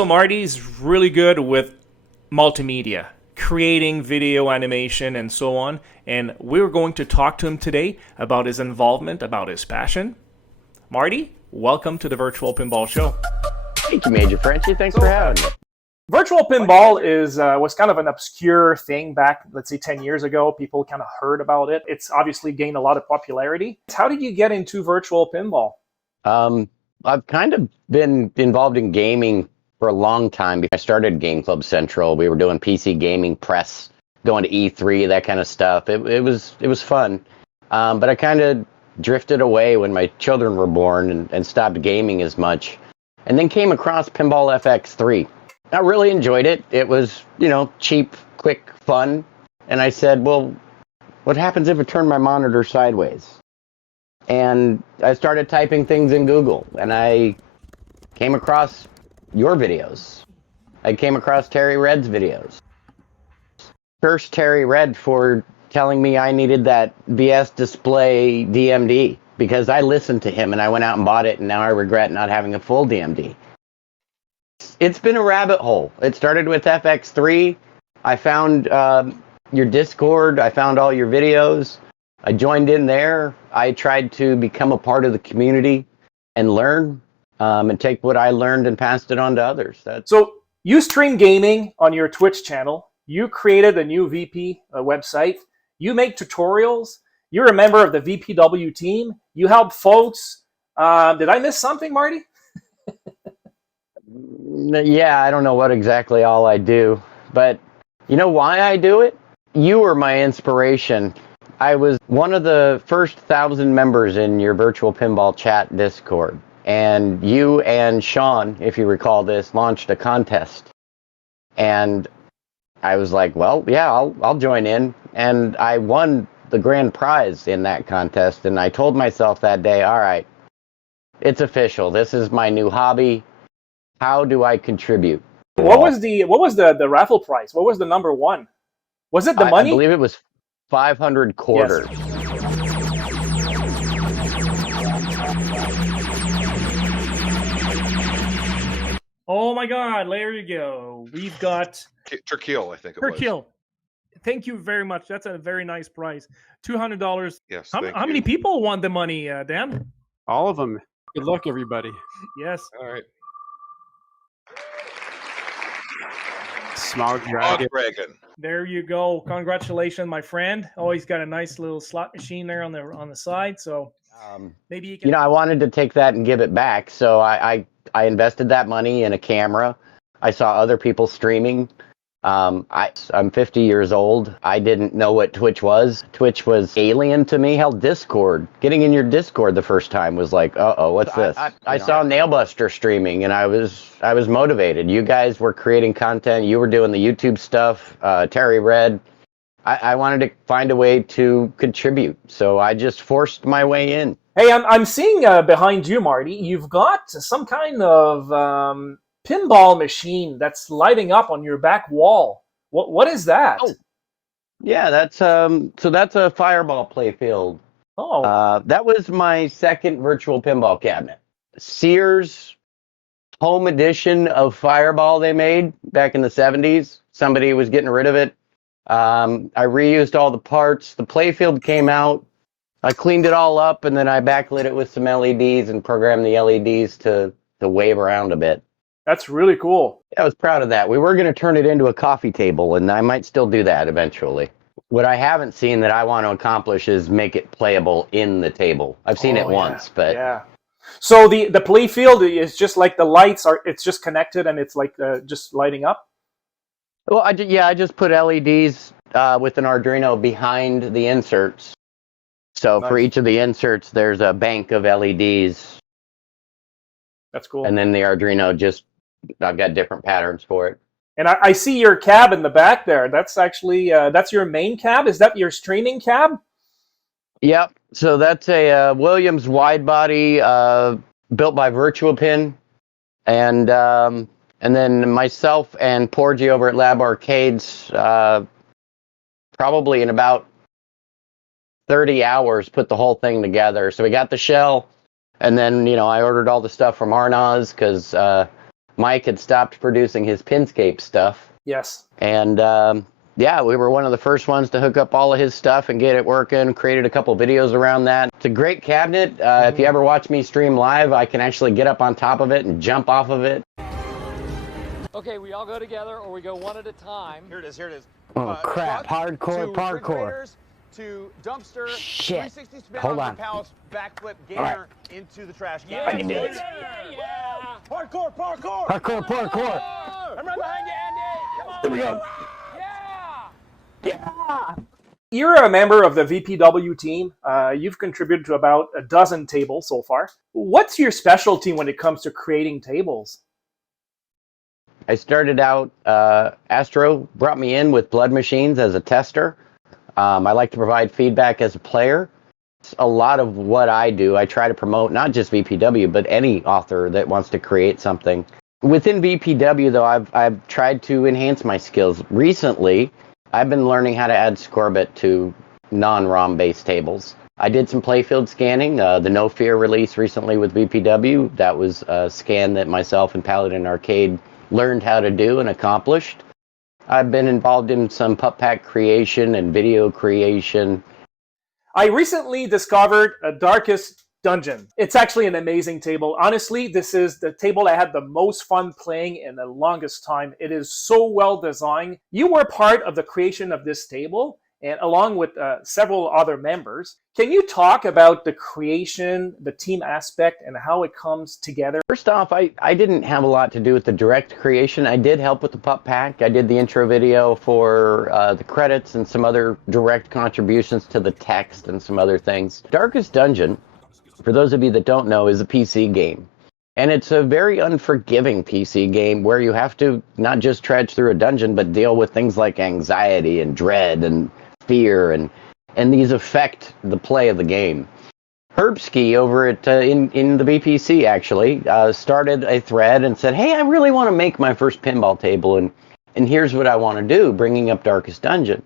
So Marty's really good with multimedia, creating video animation and so on. And we're going to talk to him today about his involvement, about his passion. Marty, welcome to the Virtual Pinball Show. Thank you, Major Frenchy. Thanks for having me. Virtual pinball was kind of an obscure thing back, let's say, 10 years ago. People kind of heard about it. It's obviously gained a lot of popularity. How did you get into virtual pinball? I've kind of been involved in gaming for a long time. I started Game Club Central. We were doing PC gaming press, going to E3, that kind of stuff. It was fun. But I kind of drifted away when my children were born and stopped gaming as much. And then came across Pinball FX3. I really enjoyed it. It was, cheap, quick, fun. And I said, well, what happens if I turn my monitor sideways? And I started typing things in Google, and I came across your videos. I came across Terry Red's videos. First, Terry Red for telling me I needed that BS display DMD, because I listened to him and I went out and bought it, and now I regret not having a full DMD. It's been a rabbit hole. It started with FX3. I found your Discord. I found all your videos. I joined in there. I tried to become a part of the community and learn and take what I learned and passed it on to others. So you stream gaming on your Twitch channel. You created a new VP website. You make tutorials. You're a member of the VPW team. You help folks. Did I miss something, Marty? Yeah, I don't know what exactly all I do, but you know why I do it? You were my inspiration. I was one of the first 1,000 members in your Virtual Pinball Chat Discord, and you and Sean, if you recall this, launched a contest, and I was like, well, yeah, I'll join in, and I won the grand prize in that contest, and I told myself that day, all right, it's official. This is my new hobby. How do I contribute? What was the raffle prize? What was the number one? Was it the money? I believe it was 500 quarters. Yes. Oh my God! There you go. We've got Turkil, I think it Turkil. Thank you very much. That's a very nice prize. $200. Yes. How many people won the money, Dan? All of them. Good luck, everybody. Yes. All right. Smaug Dragon. There you go. Congratulations, my friend. Oh, he's got a nice little slot machine there on the side. So maybe you can. I wanted to take that and give it back, so I invested that money in a camera. I saw other people streaming. I'm 50 years old. I didn't know what Twitch was. Twitch was alien to me. Hell, Discord. Getting in your Discord the first time was like, uh-oh, what's this? I saw Nailbuster streaming, and I was motivated. You guys were creating content. You were doing the YouTube stuff. Terry Red. I wanted to find a way to contribute, so I just forced my way in. Hey, I'm seeing behind you, Marty. You've got some kind of pinball machine that's lighting up on your back wall. What is that? Oh, yeah, that's that's a Fireball playfield. Oh, that was my second virtual pinball cabinet. Sears home edition of Fireball they made back in the 70s. Somebody was getting rid of it. I reused all the parts. The playfield came out. I cleaned it all up, and then I backlit it with some LEDs and programmed the LEDs to wave around a bit. that's really cool. I was proud of that. We were going to turn it into a coffee table, and I might still do that eventually. What I haven't seen that I want to accomplish is make it playable in the table. I've seen it once, but... Yeah. So the playfield is just like the lights it's just connected and it's like just lighting up? Well, I just put LEDs with an Arduino behind the inserts. So Nice. For each of the inserts, there's a bank of LEDs. That's cool. And then the Arduino I've got different patterns for it. And I see your cab in the back there. That's actually, that's your main cab? Is that your streaming cab? Yep. So that's a Williams wide body built by Virtual Pin. And then myself and Porgy over at Lab Arcades, probably in about 30 hours, put the whole thing together. So we got the shell, and then, I ordered all the stuff from Arnaz because Mike had stopped producing his Pinscape stuff. Yes. And yeah, we were one of the first ones to hook up all of his stuff and get it working, created a couple videos around that. It's a great cabinet. If you ever watch me stream live, I can actually get up on top of it and jump off of it. Okay, we all go together or we go one at a time. Here it is, here it is. Oh, crap. Hardcore to parkour. refrigerators, to dumpster, Shit. 360 spin Hold on on. pallets, backflip gainer into the trash can. I can do it. Yeah! Parkour, parkour! Parkour, parkour. I'm right behind you, Andy! Come on! Here we go. Yeah! You're a member of the VPW team. You've contributed to about a dozen tables so far. What's your specialty when it comes to creating tables? I started out, Astro brought me in with Blood Machines as a tester. I like to provide feedback as a player. A lot of what I do, I try to promote not just VPW, but any author that wants to create something. Within VPW, though, I've tried to enhance my skills. Recently, I've been learning how to add Scorbit to non-ROM based tables. I did some playfield scanning, the No Fear release recently with VPW. That was a scan that myself and Paladin Arcade learned how to do and accomplished. I've been involved in some pup pack creation and video creation. I recently discovered a Darkest Dungeon. It's actually an amazing table. Honestly, this is the table I had the most fun playing in the longest time. It is so well designed. You were part of the creation of this table, and along with several other members. Can you talk about the creation, the team aspect, and how it comes together? First off, I didn't have a lot to do with the direct creation. I did help with the pup pack. I did the intro video for the credits and some other direct contributions to the text and some other things. Darkest Dungeon, for those of you that don't know, is a PC game. And it's a very unforgiving PC game where you have to not just trudge through a dungeon, but deal with things like anxiety and dread and fear, and these affect the play of the game. Herbski over at in the BPC actually started a thread and said, "Hey, I really want to make my first pinball table, and here's what I want to do," bringing up Darkest Dungeon.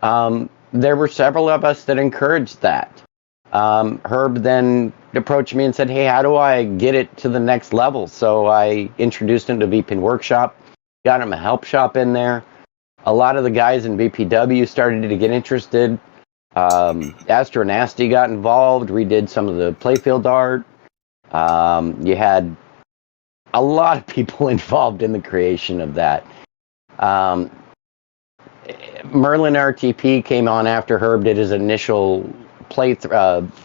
There were several of us that encouraged that. Herb then approached me and said, "Hey, how do I get it to the next level?" So I introduced him to VPin Workshop, got him a help shop in there. A lot of the guys in VPW started to get interested. Astro Nasty got involved, redid some of the playfield art. You had a lot of people involved in the creation of that. Merlin RTP came on after Herb did his initial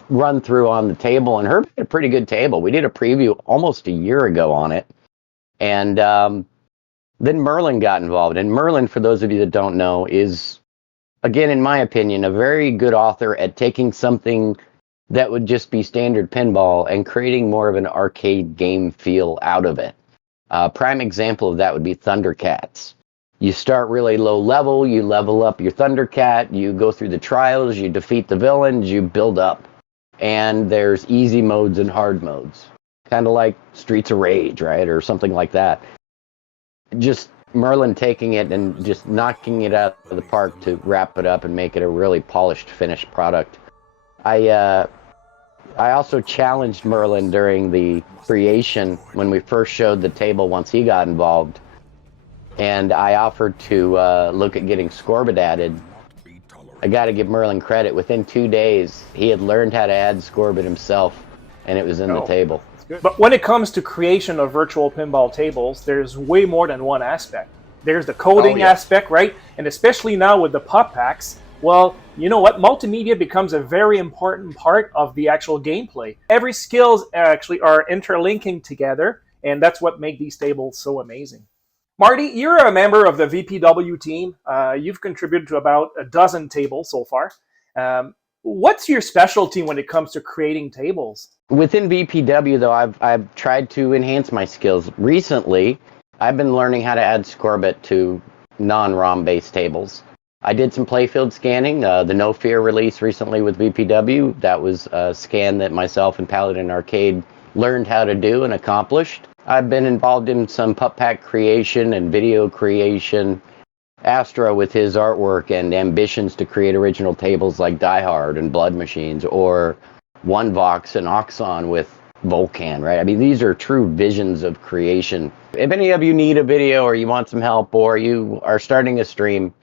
run through on the table, and Herb had a pretty good table. We did a preview almost a year ago on it, and then Merlin got involved. And Merlin, for those of you that don't know, is, again, in my opinion, a very good author at taking something that would just be standard pinball and creating more of an arcade game feel out of it. Prime example of that would be Thundercats. You start really low level, you level up your Thundercat, you go through the trials, you defeat the villains, you build up. And there's easy modes and hard modes. Kind of like Streets of Rage, right? Or something like that. Just Merlin taking it and just knocking it out of the park to wrap it up and make it a really polished, finished product. I also challenged Merlin during the creation when we first showed the table once he got involved. And I offered to look at getting Scorbit added. I got to give Merlin credit. Within 2 days, he had learned how to add Scorbit himself, and it was in the table. But when it comes to creation of virtual pinball tables, there's way more than one aspect. There's the coding aspect, right? And especially now with the pup packs, well, you know what? Multimedia becomes a very important part of the actual gameplay. Every skills actually are interlinking together, and that's what makes these tables so amazing. Marty, you're a member of the VPW team. You've contributed to about a dozen tables so far. What's your specialty when it comes to creating tables? Within VPW, though, I've tried to enhance my skills. Recently, I've been learning how to add Scorbit to non-ROM based tables. I did some playfield scanning, the No Fear release recently with VPW. That was a scan that myself and Paladin Arcade learned how to do and accomplished. I've been involved in some pup pack creation and video creation. Astro with his artwork and ambitions to create original tables like Die Hard and Blood Machines, or One Vox and Oxon with Volcan, right? I mean, these are true visions of creation. If any of you need a video or you want some help or you are starting a stream,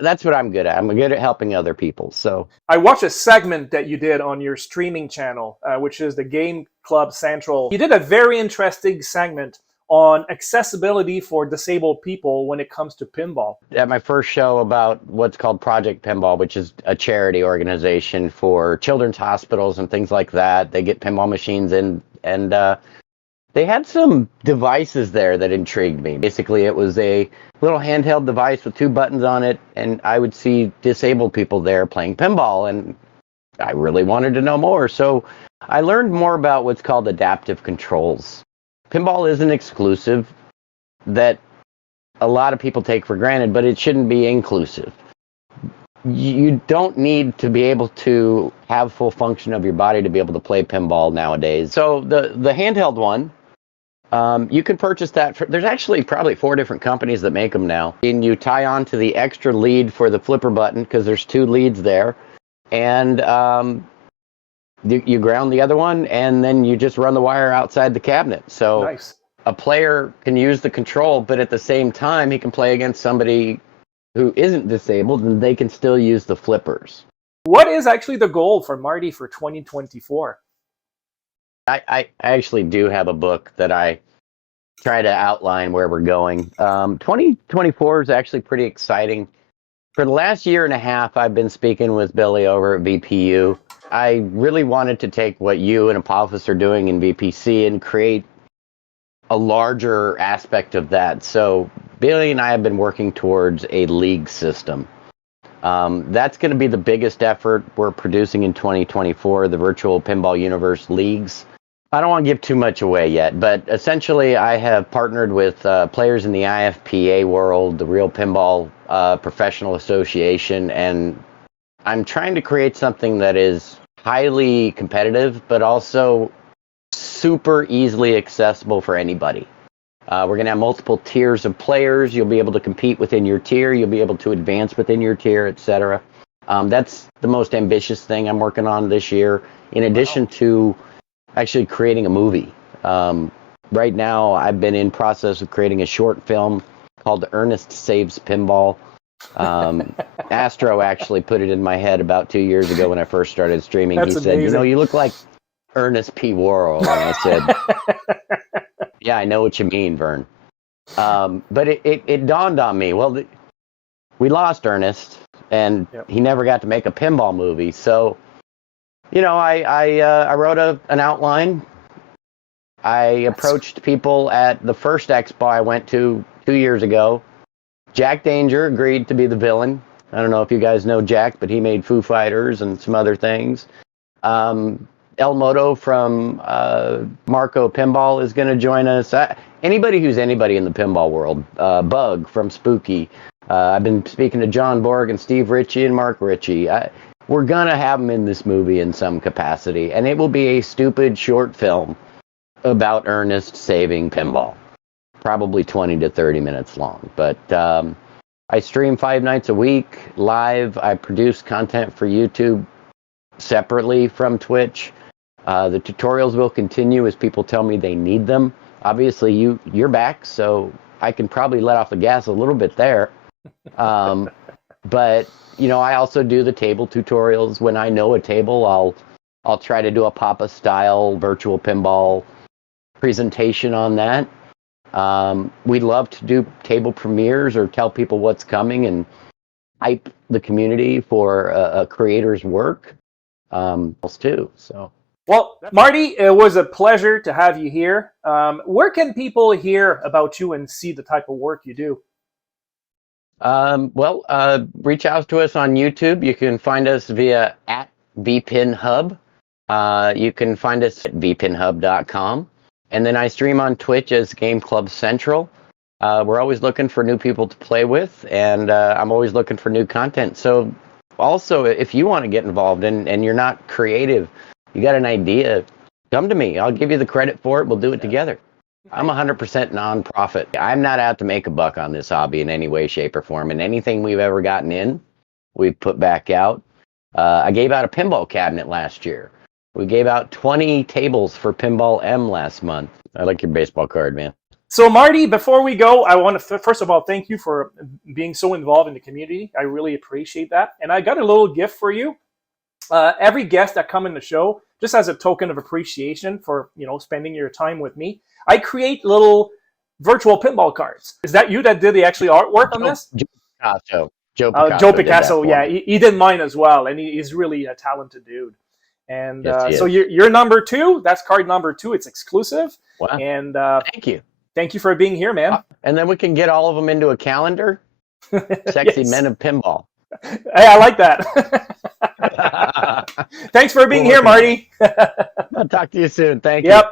that's what I'm good at. I'm good at helping other people. So I watched a segment that you did on your streaming channel, which is the Game Club Central. You did a very interesting segment on accessibility for disabled people when it comes to pinball. at my first show about what's called Project Pinball, which is a charity organization for children's hospitals and things like that. They get pinball machines in, and they had some devices there that intrigued me. Basically, it was a little handheld device with 2 buttons on it, and I would see disabled people there playing pinball, and I really wanted to know more. So I learned more about what's called adaptive controls. Pinball isn't exclusive, that a lot of people take for granted, but it shouldn't be inclusive. You don't need to be able to have full function of your body to be able to play pinball nowadays. So the handheld one, you can purchase that. There's actually probably 4 different companies that make them now. And you tie on to the extra lead for the flipper button because there's 2 leads there. And you ground the other one, and then you just run the wire outside the cabinet. So Nice. a player can use the control, but at the same time, he can play against somebody who isn't disabled, and they can still use the flippers. What is actually the goal for Marty for 2024? I actually do have a book that I try to outline where we're going. 2024 is actually pretty exciting. For the last year and a half, I've been speaking with Billy over at VPU. I really wanted to take what you and Apophis are doing in VPC and create a larger aspect of that. So Billy and I have been working towards a league system. That's going to be the biggest effort we're producing in 2024, the Virtual Pinball Universe Leagues. I don't want to give too much away yet, but essentially I have partnered with players in the IFPA world, the Real Pinball Professional Association, and I'm trying to create something that is highly competitive, but also super easily accessible for anybody. We're going to have multiple tiers of players. You'll be able to compete within your tier. You'll be able to advance within your tier, etc. That's the most ambitious thing I'm working on this year, in addition to actually creating a movie. Right now, I've been in process of creating a short film called Ernest Saves Pinball. Astro actually put it in my head about 2 years ago when I first started streaming. That's He said, amazing. you look like Ernest P. Worrell. And I said, yeah, I know what you mean, Vern. But it dawned on me, well, we lost Ernest, and he never got to make a pinball movie. So, I wrote an outline. I approached people at the first expo I went to 2 years ago. Jack Danger agreed to be the villain. I don't know if you guys know Jack, but he made Foo Fighters and some other things. El Moto from Marco Pinball is going to join us. Anybody who's anybody in the pinball world. Bug from Spooky. I've been speaking to John Borg and Steve Ritchie and Mark Ritchie. We're going to have them in this movie in some capacity, and it will be a stupid short film about Ernest saving pinball. Probably 20 to 30 minutes long. But I stream 5 nights a week live. I produce content for YouTube separately from Twitch. The tutorials will continue as people tell me they need them. Obviously, you're back, so I can probably let off the gas a little bit there. But I also do the table tutorials. When I know a table, I'll try to do a Papa style virtual pinball presentation on that. We'd love to do table premieres or tell people what's coming and hype the community for a creator's work too. So. Well, Marty, it was a pleasure to have you here. Where can people hear about you and see the type of work you do? Reach out to us on YouTube. You can find us via @VPinHub. You can find us at vpinhub.com. And then I stream on Twitch as Game Club Central. We're always looking for new people to play with, and I'm always looking for new content. So also, if you want to get involved and you're not creative, you got an idea, come to me. I'll give you the credit for it. We'll do it together. I'm 100% nonprofit. I'm not out to make a buck on this hobby in any way, shape, or form. And anything we've ever gotten in, we've put back out. I gave out a pinball cabinet last year. We gave out 20 tables for Pinball M last month. I like your baseball card, man. So, Marty, before we go, I want to first of all thank you for being so involved in the community. I really appreciate that. And I got a little gift for you. Every guest that come in the show, just as a token of appreciation for spending your time with me, I create little virtual pinball cards. Is that you that did the actually artwork on this? Joe Picasso. Yeah, he did mine as well, and he's really a talented dude. And Yes, so you're number 2. That's card number 2. It's exclusive. Wow. And Thank you. Thank you for being here, man. And then we can get all of them into a calendar. Sexy Yes. Men of Pinball. Hey, I like that. Thanks for being here, Marty. I'll talk to you soon. Thank you. Yep.